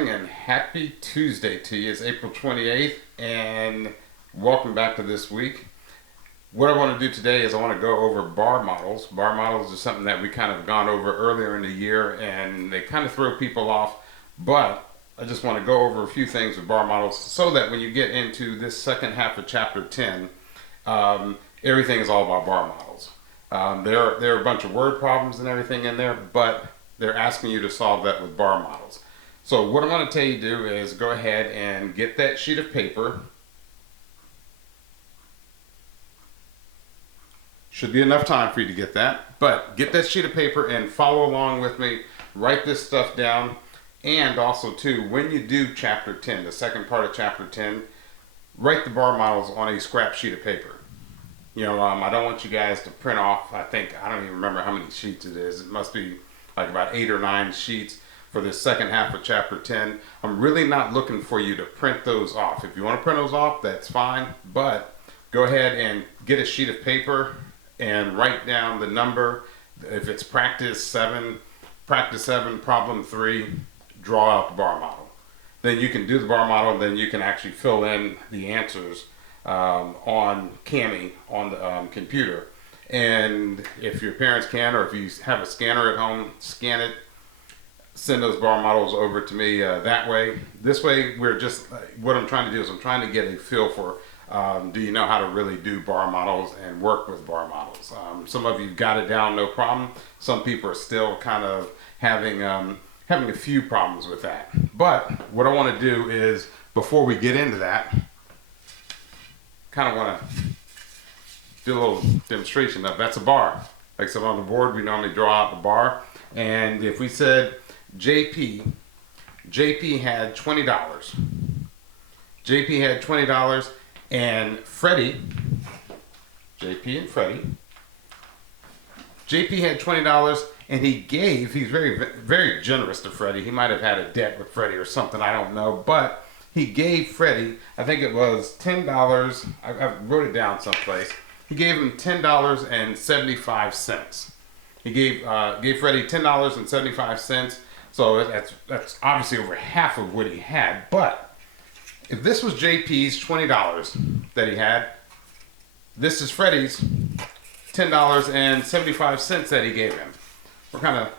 morning and happy Tuesday to you. It's April 28th and welcome back to this week. What I want to do today is I want to go over bar models. Bar models is something that we kind of gone over earlier in the year and they kind of throw people off, but I just want to go over a few things with bar models so that when you get into this second half of chapter 10, everything is all about bar models. There are a bunch of word problems and everything in there, but they're asking you to solve that with bar models. So what I want to tell you to do is go ahead and get that sheet of paper. Should be enough time for you to get that, but get that sheet of paper and follow along with me. Write this stuff down. And also too, when you do chapter 10, the second part of chapter 10, write the bar models on a scrap sheet of paper. You know, I don't want you guys to print off, I don't even remember how many sheets it is. It must be like about 8 or 9 sheets for the second half of chapter 10. I'm really not looking for you to print those off. If you want to print those off, that's fine, but go ahead and get a sheet of paper and write down the number. If it's practice 7, problem 3, draw out the bar model. Then you can do the bar model, then you can actually fill in the answers on Kami on the computer. And if your parents can, or if you have a scanner at home, scan it, send those bar models over to me that way. This way, we're just, what I'm trying to do is I'm trying to get a feel for, do you know how to really do bar models and work with bar models? Some of you got it down, no problem. Some people are still kind of having a few problems with that. But what I want to do is, before we get into that, kind of want to do a little demonstration of that's a bar. Like I said, on the board we normally draw out the bar, and if we said JP had $20. JP had $20 and Freddie, JP and Freddie, JP had $20 and he's very generous to Freddie. He might have had a debt with Freddie or something, I don't know, but he gave Freddie, I think it was $10. I wrote it down someplace. He gave him $10.75. He gave Freddie $10.75. So that's obviously over half of what he had. But if this was JP's $20 that he had, this is Freddie's $10.75 that he gave him. We're kind of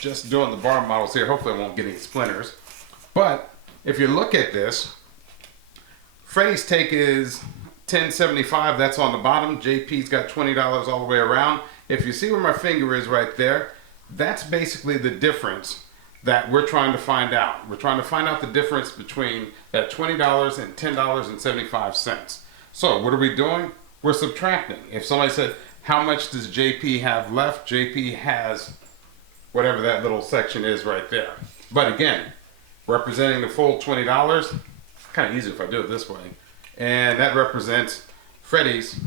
just doing the bar models here. Hopefully I won't get any splinters. But if you look at this, Freddie's take is $10.75, that's on the bottom. JP's got $20 all the way around. If you see where my finger is right there, that's basically the difference that we're trying to find out. We're trying to find out the difference between that $20 and $10.75. So what are we doing? We're subtracting. If somebody said, how much does JP have left? JP has whatever that little section is right there. But again, representing the full $20, kind of easy if I do it this way. And that represents Freddie's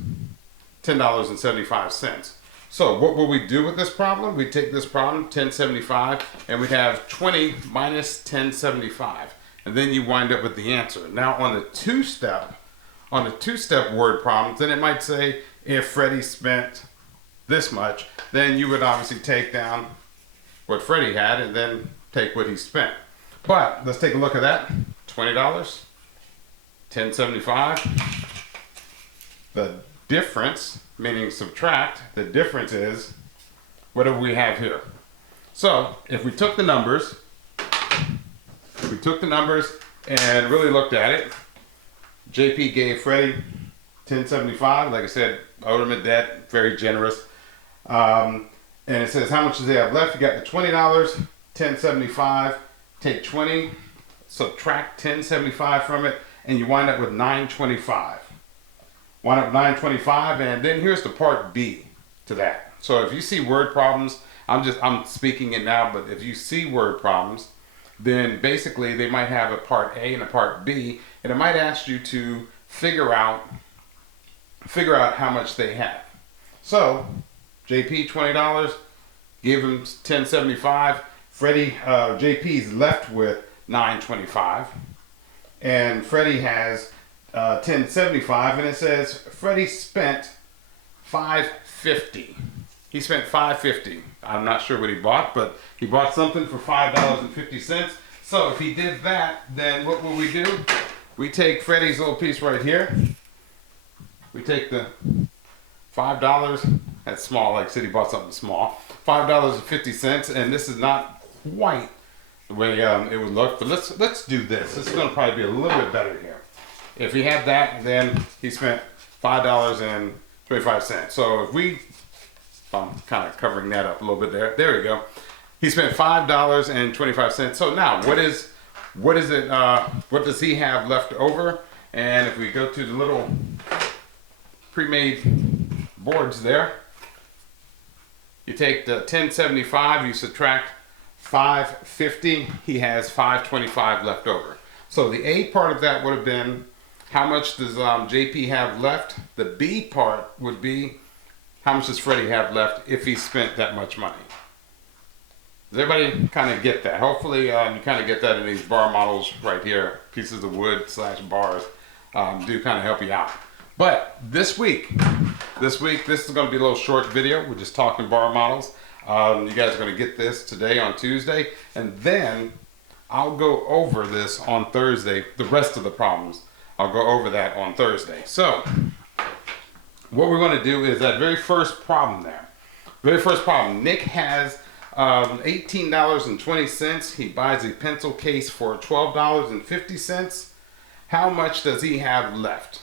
$10.75. So what will we do with this problem? We take this problem, 1075, and we have 20 minus 1075. And then you wind up with the answer. Now on the two-step word problems, then it might say if Freddie spent this much, then you would obviously take down what Freddie had and then take what he spent. But let's take a look at that. $20, 1075. The difference, meaning subtract, the difference is whatever we have here. So if we took the numbers, and really looked at it, JP gave Freddie 1075. Like I said, owed him a debt, very generous. And it says how much does he have left? You got the $20, 1075. Take 20, subtract 1075 from it, and you wind up with 925. Wind up with 925, and then here's the part B to that. So if you see word problems, I'm speaking it now, but if you see word problems, then basically they might have a part A and a part B, and it might ask you to figure out how much they have. So JP $20, give him 1075. Freddie, JP's left with 925, and Freddie has 1075, and it says Freddie spent $5.50. He spent $5.50. I'm not sure what he bought, but he bought something for $5.50. So if he did that, then what will we do? We take Freddie's little piece right here. We take the $5. That's small, like City bought something small. $5.50, and this is not quite the way it would look. But let's do this. This is going to probably be a little bit better here. If he had that, then he spent $5.25. So I'm kind of covering that up a little bit there. There we go. He spent $5.25. So now, what is it? What does he have left over? And if we go to the little pre-made boards there, you take the 1075, you subtract 550. He has 525 left over. So the A part of that would have been, how much does JP have left? The B part would be, how much does Freddie have left if he spent that much money? Does everybody kind of get that? Hopefully you kind of get that in these bar models right here. Pieces of wood / bars do kind of help you out. But this week, this is going to be a little short video. We're just talking bar models. You guys are going to get this today on Tuesday. And then I'll go over this on Thursday. The rest of the problems, I'll go over that on Thursday. So what we're going to do is that very first problem there. Very first problem. Nick has $18.20. He buys a pencil case for $12.50. How much does he have left?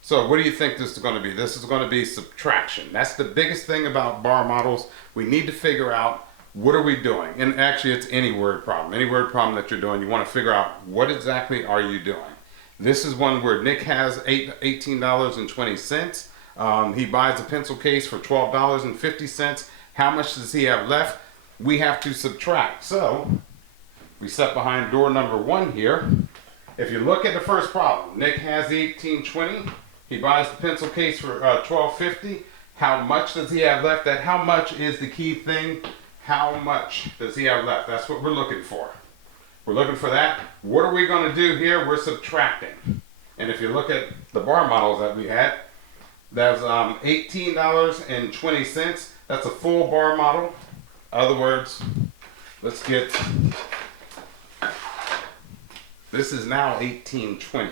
So what do you think this is going to be? This is going to be subtraction. That's the biggest thing about bar models. We need to figure out, what are we doing? And actually, it's any word problem. Any word problem that you're doing, you want to figure out, what exactly are you doing? This is one where Nick has $18.20. He buys a pencil case for $12.50. How much does he have left? We have to subtract. So we step behind door number 1 here. If you look at the first problem, Nick has the $18.20. He buys the pencil case for $12.50. How much does he have left? That how much is the key thing. How much does he have left? That's what we're looking for. We're looking for that. What are we going to do here? We're subtracting. And if you look at the bar models that we had, that's $18.20. That's a full bar model. In other words, let's get, this is now $18.20.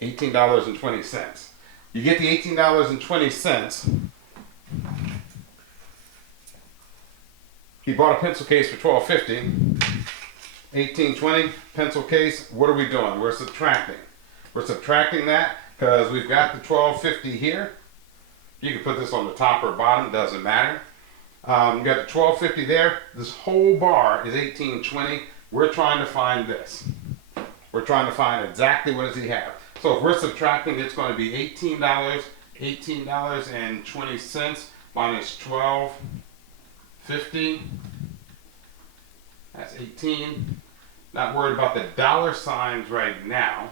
$18.20. You get the $18.20. He bought a pencil case for $12.50. $18.20 pencil case. What are we doing? We're subtracting. We're subtracting that because we've got the $12.50 here. You can put this on the top or bottom, doesn't matter. You got the $12.50 there. This whole bar is $18.20. We're trying to find this. We're trying to find exactly what does he have. So if we're subtracting, it's going to be $18.20 minus $12.50. That's 18. Not worried about the dollar signs right now.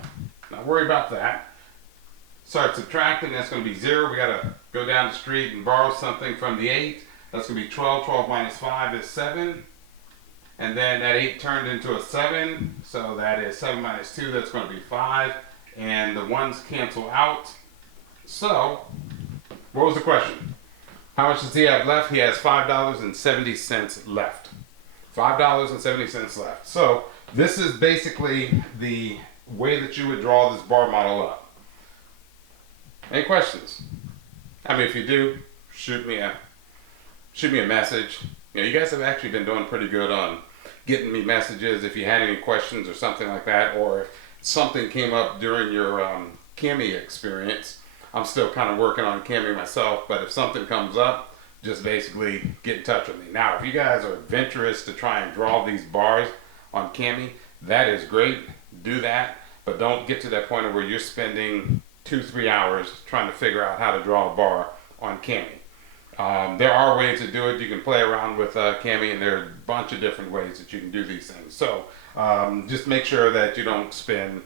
Not worried about that. Start subtracting, that's going to be 0. We got to go down the street and borrow something from the 8. That's going to be 12. 12 minus 5 is 7. And then that 8 turned into a 7. So that is 7 minus 2. That's going to be 5. And the 1's cancel out. So, what was the question? How much does he have left? He has $5.70 left. $5.70 left. So, this is basically the way that you would draw this bar model up. Any questions? I mean, if you do, shoot me a message. You know, you guys have actually been doing pretty good on getting me messages if you had any questions or something like that, or if something came up during your Cami experience. I'm still kind of working on Cami myself, but if something comes up, just basically get in touch with me. Now, if you guys are adventurous to try and draw these bars on Cami, that is great. Do that, but don't get to that point where you're spending 2-3 hours trying to figure out how to draw a bar on Cami. There are ways to do it. You can play around with Cami, and there are a bunch of different ways that you can do these things. So just make sure that you don't spend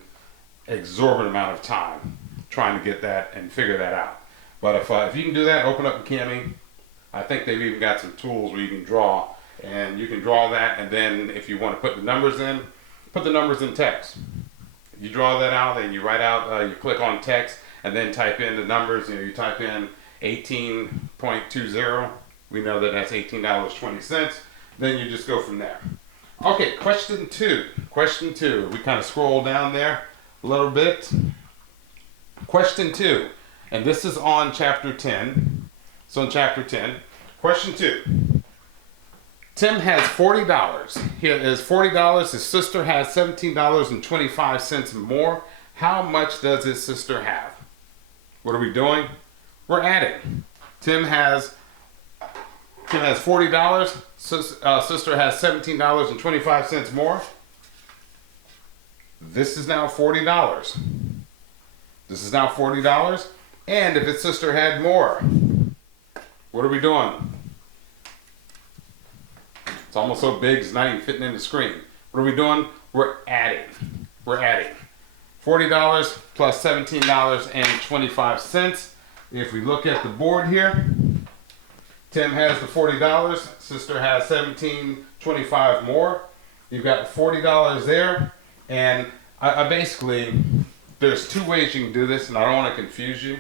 exorbitant amount of time trying to get that and figure that out. But if you can do that, open up Cami. I think they've even got some tools where you can draw, and you can draw that, and then if you want to put the numbers in, put the numbers in text. You draw that out, and you write out, you click on text, and then type in the numbers. You know, you type in 18.20. We know that that's $18.20. Then you just go from there. Okay, question two. Question two. We kind of scroll down there a little bit. Question two. And this is on chapter 10. So in chapter 10. Question two. Tim has $40. He has $40. His sister has $17.25 more. How much does his sister have? What are we doing? We're adding. Tim has $40. Sister has $17.25 more. This is now $40. This is now $40. And if his sister had more, what are we doing? It's almost so big it's not even fitting in the screen. What are we doing? We're adding. We're adding. $40 plus $17.25. If we look at the board here, Tim has the $40. Sister has $17.25 more. You've got $40 there. And I basically, there's two ways you can do this, and I don't want to confuse you.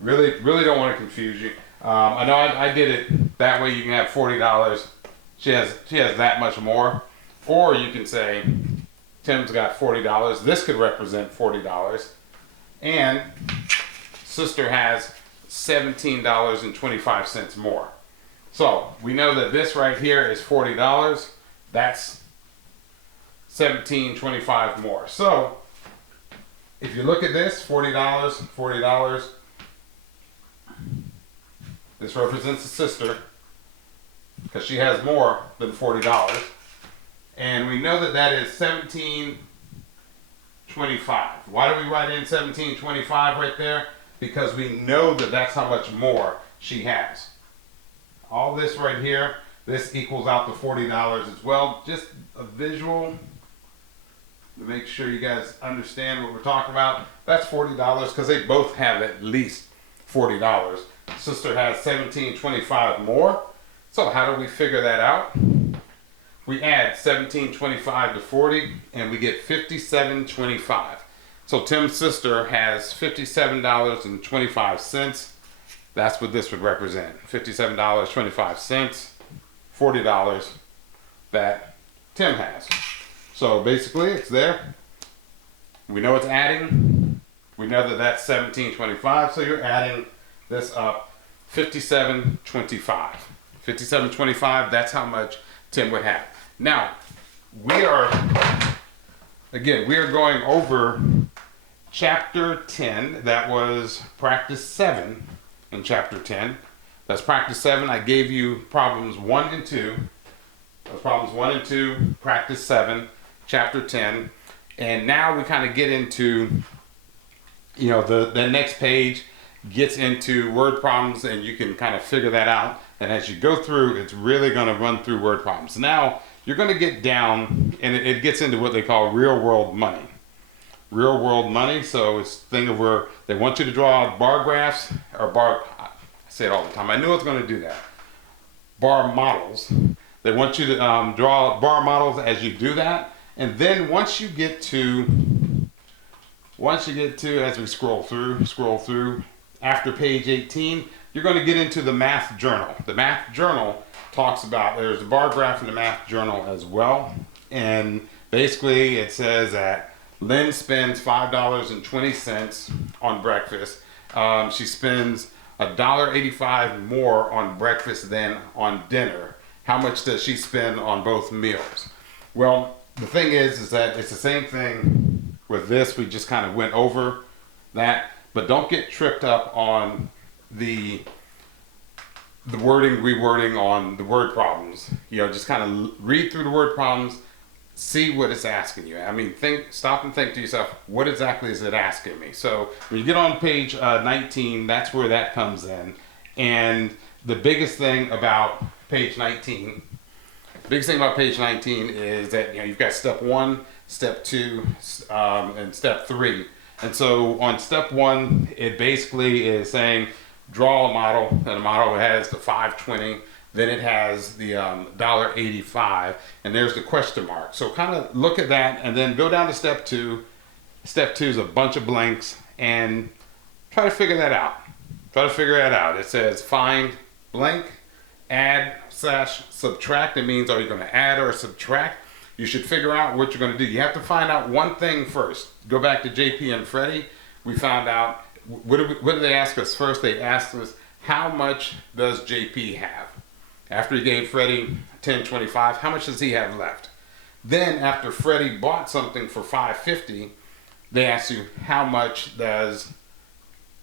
Really don't want to confuse you. I know I did it that way. You can have $40. She has that much more. Or you can say, Tim's got $40. This could represent $40. And sister has $17.25 more. So we know that this right here is $40. That's $17.25 more. So if you look at this, $40, this represents the sister because she has more than $40. And we know that that is $17.25. Why do we write in $17.25 right there? Because we know that that's how much more she has. All this right here, this equals out to $40 as well. Just a visual to make sure you guys understand what we're talking about. That's $40 because they both have at least $40. Sister has $17.25 more. So how do we figure that out? We add $17.25 to 40 and we get $57.25. So Tim's sister has $57.25. That's what this would represent. $57.25, $40 that Tim has. So basically it's there. We know it's adding. We know that that's $17.25. So you're adding this up $57.25. $57.25, that's how much Tim would have. Now, we are going over chapter 10. That was practice 7 in chapter 10. That's practice 7. I gave you problems 1 and 2. Those problems 1 and 2, practice 7, chapter 10. And now we kind of get into, the next page gets into word problems, and you can kind of figure that out. And as you go through, it's really going to run through word problems. Now, you're going to get down, and it gets into what they call real world money. Real world money, so it's a thing of where they want you to draw bar graphs, I say it all the time. I knew I was going to do that. Bar models. They want you to draw bar models as you do that. And then once you get to, as we scroll through, after page 18, you're going to get into the math journal. The math journal talks about, there's a bar graph in the math journal as well. And basically it says that Lynn spends $5.20 on breakfast. She spends $1.85 more on breakfast than on dinner. How much does she spend on both meals? Well, the thing is that it's the same thing with this. We just kind of went over that, but don't get tripped up on the rewording on the word problems. Just kind of read through the word problems, see what it's asking you. I mean, stop and think to yourself, what exactly is it asking me? So when you get on page 19, that's where that comes in. And the biggest thing about page 19 is that you've got step 1, step 2, and step 3. And so on step 1, it basically is saying draw a model, and the model has the 520, then it has the $1.85, and there's the question mark. So kind of look at that and then go down to step 2. Step 2 is a bunch of blanks, and try to figure that out. It says find blank, add / subtract. It means, are you going to add or subtract? you should figure out what you're going to do. You have to find out one thing first. Go back to JP and Freddie. We found out, what did they ask us first? They asked us, how much does JP have? After he gave Freddie $10.25, how much does he have left? Then after Freddie bought something for $5.50, they asked you, how much does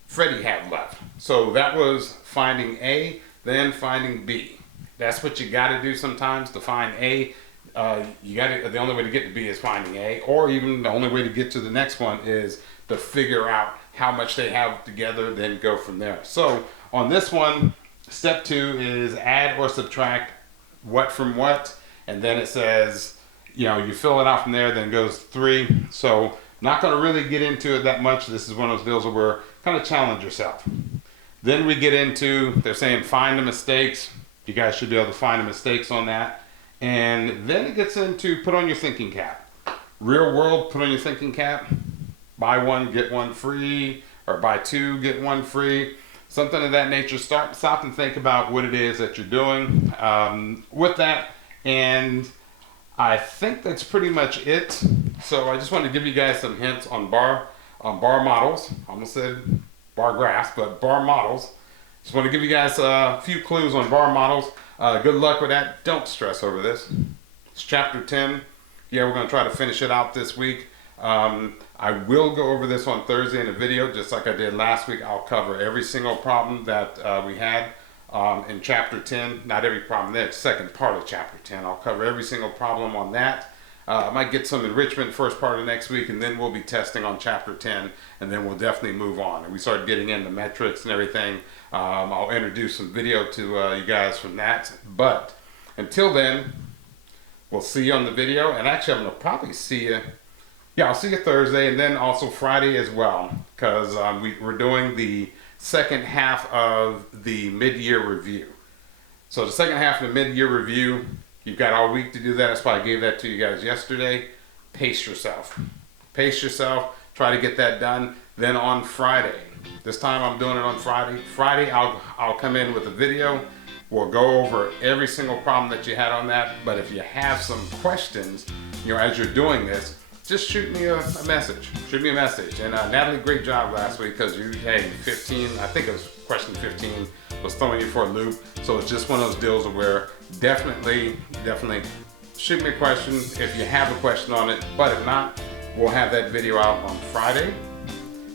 Freddie have left? So that was finding A, then finding B. That's what you got to do sometimes to find A. The only way to get to B is finding A, or even the only way to get to the next one is to figure out how much they have together, then go from there. So on this one, step 2 is add or subtract what from what, and then it says, you fill it out from there, then goes 3. So not going to really get into it that much. This is one of those deals where kind of challenge yourself. Then we get into, they're saying find the mistakes. You guys should be able to find the mistakes on that. And then it gets into put on your thinking cap. Real world, put on your thinking cap. Buy one, get one free, or buy 2, get 1 free. Something of that nature. Stop and think about what it is that you're doing with that. And I think that's pretty much it. So I just want to give you guys some hints on bar models. I almost said bar graphs, but bar models. Just want to give you guys a few clues on bar models. Good luck with that. Don't stress over this. It's chapter 10. Yeah, we're going to try to finish it out this week. I will go over this on Thursday in a video, just like I did last week. I'll cover every single problem that we had in chapter 10. Not every problem, that's the second part of chapter 10. I'll cover every single problem on that. I might get some enrichment first part of next week, and then we'll be testing on chapter 10, and then we'll definitely move on. And we start getting into metrics and everything. I'll introduce some video to you guys from that. But until then, we'll see you on the video. And actually, I'm going to probably see you. Yeah, I'll see you Thursday, and then also Friday as well, because we're doing the second half of the mid-year review. So the second half of the mid-year review, you've got all week to do that. That's why I gave that to you guys yesterday. Pace yourself. Pace yourself. Try to get that done. Then on Friday, this time I'm doing it on Friday. Friday, I'll come in with a video. We'll go over every single problem that you had on that. But if you have some questions, as you're doing this, just shoot me a message. Shoot me a message. And Natalie, great job last week, because you, 15, I think it was question 15, was throwing you for a loop. So it's just one of those deals where definitely shoot me a question if you have a question on it. But if not, we'll have that video out on Friday.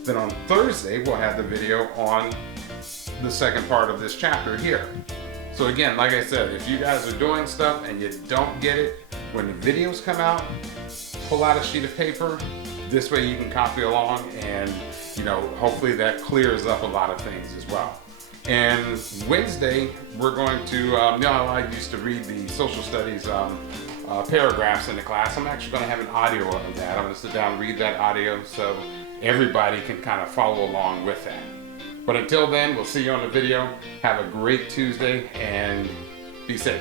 Then on Thursday, we'll have the video on the second part of this chapter here. So again, like I said, if you guys are doing stuff and you don't get it, when the videos come out, pull out a sheet of paper. This way you can copy along, and hopefully that clears up a lot of things as well. And Wednesday, we're going to, I used to read the social studies paragraphs in the class. I'm actually going to have an audio of that. I'm going to sit down and read that audio so everybody can kind of follow along with that. But until then, we'll see you on the video. Have a great Tuesday and be safe.